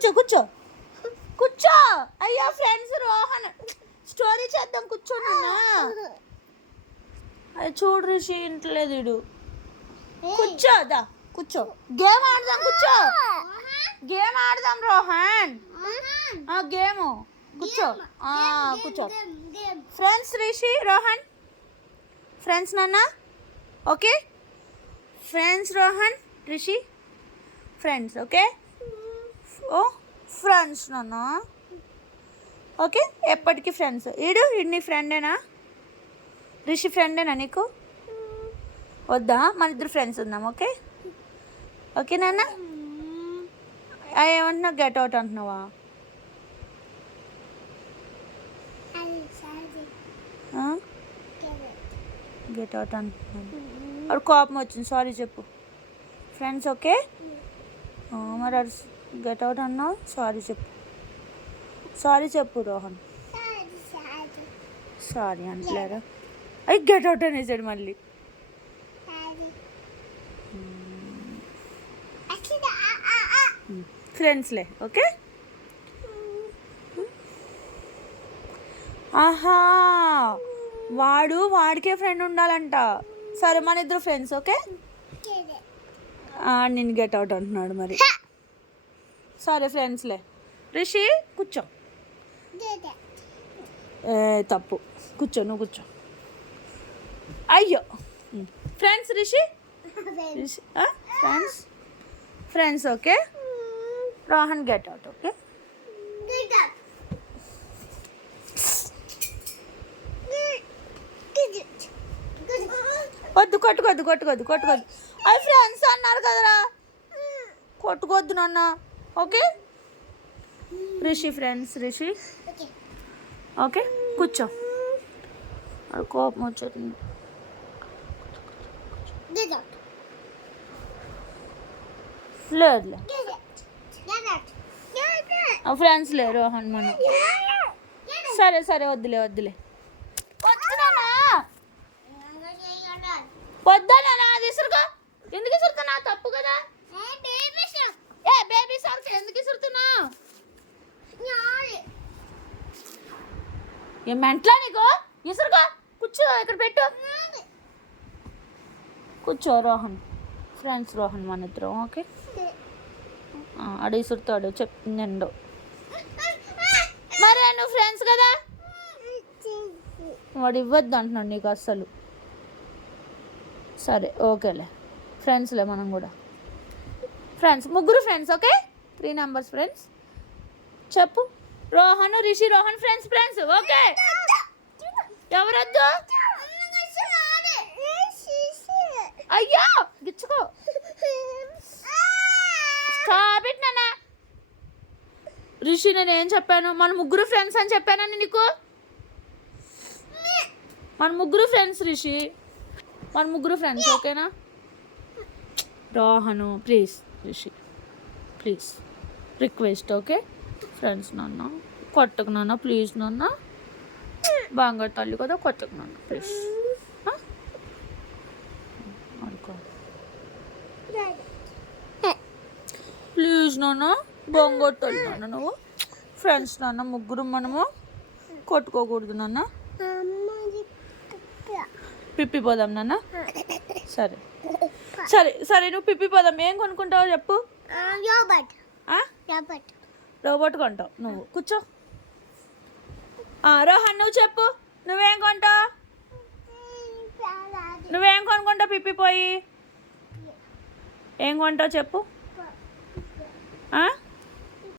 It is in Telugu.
కూర్చో కూర్చో కూర్చో. అయ్యా ఫ్రెండ్స్ రోహన్ స్టోరీ చేద్దాం కూర్చోనన్నా. అది చూడు రిషి ఇంట్లేదు వీడు. కూర్చో దా కూర్చో. గేమ్ ఆడదాం కూర్చో. గేమ్ ఆడదాం రోహన్. గేమ్ కూర్చో కూర్చో. ఫ్రెండ్స్ రిషి రోహన్ ఫ్రెండ్స్ నాన్న. Okay friends Rohan Rishi friends. Okay ఓ ఫ్రెండ్స్ నాన్న. ఓకే ఎప్పటికీ ఫ్రెండ్స్. ఈడు నీ ఫ్రెండేనా? రిషి ఫ్రెండేనా నీకు? వద్దా? మన ఇద్దరు ఫ్రెండ్స్ ఉందాం. ఓకే ఓకే నాన్న. ఏమంటున్నావు? గెట్ అవుట్ అంటున్నావా? గెట్ అవుట్ అంటున్నాను. అప్పుడు కోపం వచ్చింది. సారీ చెప్పు ఫ్రెండ్స్. ఓకే మరి అది గెట్ అవుట్ అన్నావు. సారీ చెప్పు. సారీ చెప్పు రోహన్. సారీ అంటలేరు. అయ్యి గెట్ అవుట్ అనేసాడు మళ్ళీ. ఫ్రెండ్స్లే. ఓకే ఆహా వాడికే ఫ్రెండ్ ఉండాలంట. సరే మన ఇద్దరు ఫ్రెండ్స్. ఓకే నేను గెట్ అవుట్ అంటున్నాడు మరి. సరే ఫ్రెండ్స్లే. రిషి కూర్చో. తప్పు. కూర్చో నువ్వు కూర్చో. అయ్యో friends Rishi friends friends. Okay Rohan get out. Okay వద్దు కొట్టుకోద్దు. అవి ఫ్రెండ్స్ అన్నారు కదరా, కొట్టుకోవద్దు నాన్న. Okay Rishi friends Rishi. Okay కూర్చో. కోపం వచ్చేది. లేదులే ఫ్రెండ్స్ లే రోహన్ మనం. సరే వద్దులే వద్దునా అది ఇసురుగా. ఎందుకు ఇసురుతున్నా? తప్పు కదా. బేబీ సార్ ఎందుకు ఇసురుతున్నా? ఏం మెంట్లా నీకు? ఇసురుగా కూర్చో. ఇక్కడ పెట్టు. కూర్చో రోహన్ ఫ్రెండ్స్. రోహన్ మన ఇద్దరం. ఓకే అడు ఇసురుతాడు చెప్తుందండు. మరి నువ్వు ఫ్రెండ్స్ కదా. వాడు ఇవ్వద్దు అంటున్నాడు నీకు అస్సలు. సరే ఓకేలే ఫ్రెండ్స్లే మనం కూడా. ఫ్రెండ్స్ ముగ్గురు ఫ్రెండ్స్. Okay 3 numbers friends. చెప్పు Rohan Rishi Rohan friends friends. Okay ఎవరొద్దు? అయ్యో గిచ్చుకో. స్టాప్ నాన్న. రిషి నేను ఏం చెప్పాను? మన ముగ్గురు ఫ్రెండ్స్ అని చెప్పానని నీకు. మన ముగ్గురు ఫ్రెండ్స్ రిషి. మన ముగ్గురు ఫ్రెండ్స్. ఓకేనా Rohan please Rishi please request. Okay friends నాన్న. కొట్టకు నాన్న ప్లీజ్ నాన్న. బంగారు తల్లి కదా కొట్టకు నాన్న ప్లీజ్. ప్లీజ్ నాన్న బంగారు తల్లి నాన్న. నువ్వు ఫ్రెండ్స్ నాన్న. ముగ్గురు మనము కొట్టుకోకూడదు నాన్న. పిప్పి పోదాం నాన్న. సరే నువ్వు పిప్పి పోదాం. ఏం కొనుక్కుంటావో చెప్పు. రోబోట్ కొంటావు నువ్వు. కూర్చో. రోహన్ నువ్వు చెప్పు. నువ్వేం కొంటావు? నువ్వేం కొనుక్కుంటావు? పిప్పి పోయి ఏం కొంటావు చెప్పు.